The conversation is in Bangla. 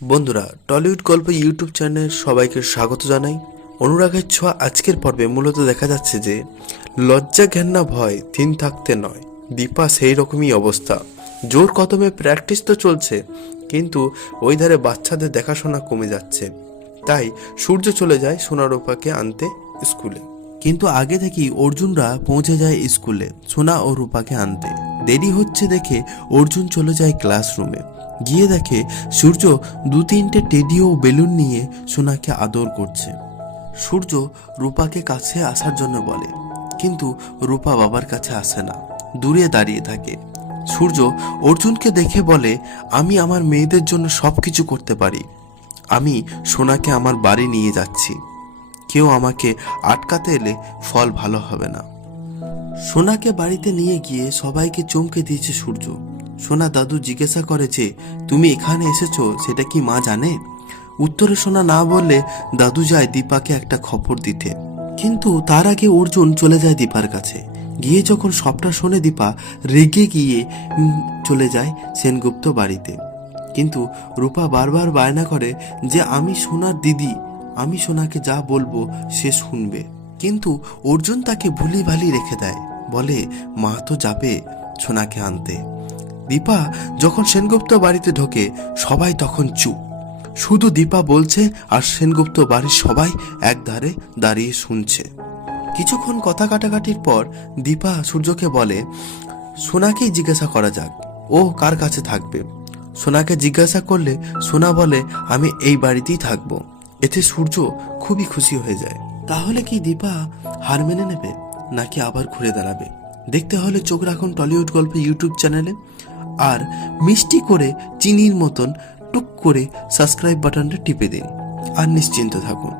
বন্ধুরা, টলিউড গল্প ইউটিউব চ্যানেলে সবাইকে স্বাগত জানাই। অনুরাগের ছোঁয়া আজকের পর্বে মূলত দেখা যাচ্ছে যে লজ্জা ঘেন্না ভয় দিন থাকতে নয়, দীপা সেই রকমই অবস্থা। জোর কদমে প্র্যাকটিস তো চলছে, কিন্তু ওই ধারে বাচ্চাদের দেখাশোনা কমে যাচ্ছে। তাই সূর্য চলে যায় সোনারূপাকে আনতে স্কুলে। কিন্তু আগে থেকেই অর্জুনরা পৌঁছে যায় স্কুলে সোনা ও রূপাকে আনতে। দেরি হচ্ছে দেখে অর্জুন চলে যায় ক্লাসরুমে। গিয়ে দেখে সূর্য দু তিনটে টেডি ও বেলুন নিয়ে সোনাকে আদর করছে। সূর্য রূপাকে কাছে আসার জন্য বলে, কিন্তু রূপা বাবার কাছে আসে না, দূরে দাঁড়িয়ে থাকে। সূর্য অর্জুনকে দেখে বলে, আমি আমার মেয়েদের জন্য সবকিছু করতে পারি। আমি সোনাকে আমার বাড়ি নিয়ে যাচ্ছি। কেউ আমাকে আটকাতে এলে ফল ভালো হবে না। সোনাকে বাড়িতে নিয়ে গিয়ে সবাইকে চমকে দিয়েছে সূর্য। সোনা দাদু জিজ্ঞাসা করে যে, তুমি এখানে এসেছো সেটা কি মা জানে? উত্তরে সোনা না বললে দাদু যায় দীপাকে একটা খবর দিতে। কিন্তু তার আগে অর্জুন চলে যায় দীপার কাছে। গিয়ে যখন সবটা শোনে, দীপা রেগে গিয়ে চলে যায় সেনগুপ্ত বাড়িতে। কিন্তু রূপা বারবার বায়না করে যে আমি সোনার দিদি, আমি সোনাকে যা বলবো সে শুনবে। কিন্তু অর্জুন তাকে ভুলি ভালি রেখে দেয়, বলে মা তো যাবে সোনাকে আনতে। দীপা যখন সেনগুপ্ত বাড়িতে ঢোকে সবাই তখন চুপ, শুধু দীপা বলছে আর সেনগুপ্ত বাড়ির সবাই এক ধারে দাঁড়িয়ে শুনছে। কিছুক্ষণ কথা কাটাকাটির পর দীপা সূর্যকে বলে, সোনাকেই জিজ্ঞাসা করা যাক ও কার কাছে থাকবে। সোনাকে জিজ্ঞাসা করলে সোনা বলে, আমি এই বাড়িতেই থাকবো। এতে সূর্য খুবই খুশি হয়ে যায়। তাহলে কি দীপা হার মেনে নেবে নাকি আবার ঘুরে দাঁড়াবে? দেখতে হলে চোখ রাখুন টলিউড গল্প ইউটিউব চ্যানেলে। আর মিষ্টি করে চিনির মতন টুক করে সাবস্ক্রাইব বাটনটা টিপে দিন আর নিশ্চিন্ত থাকুন।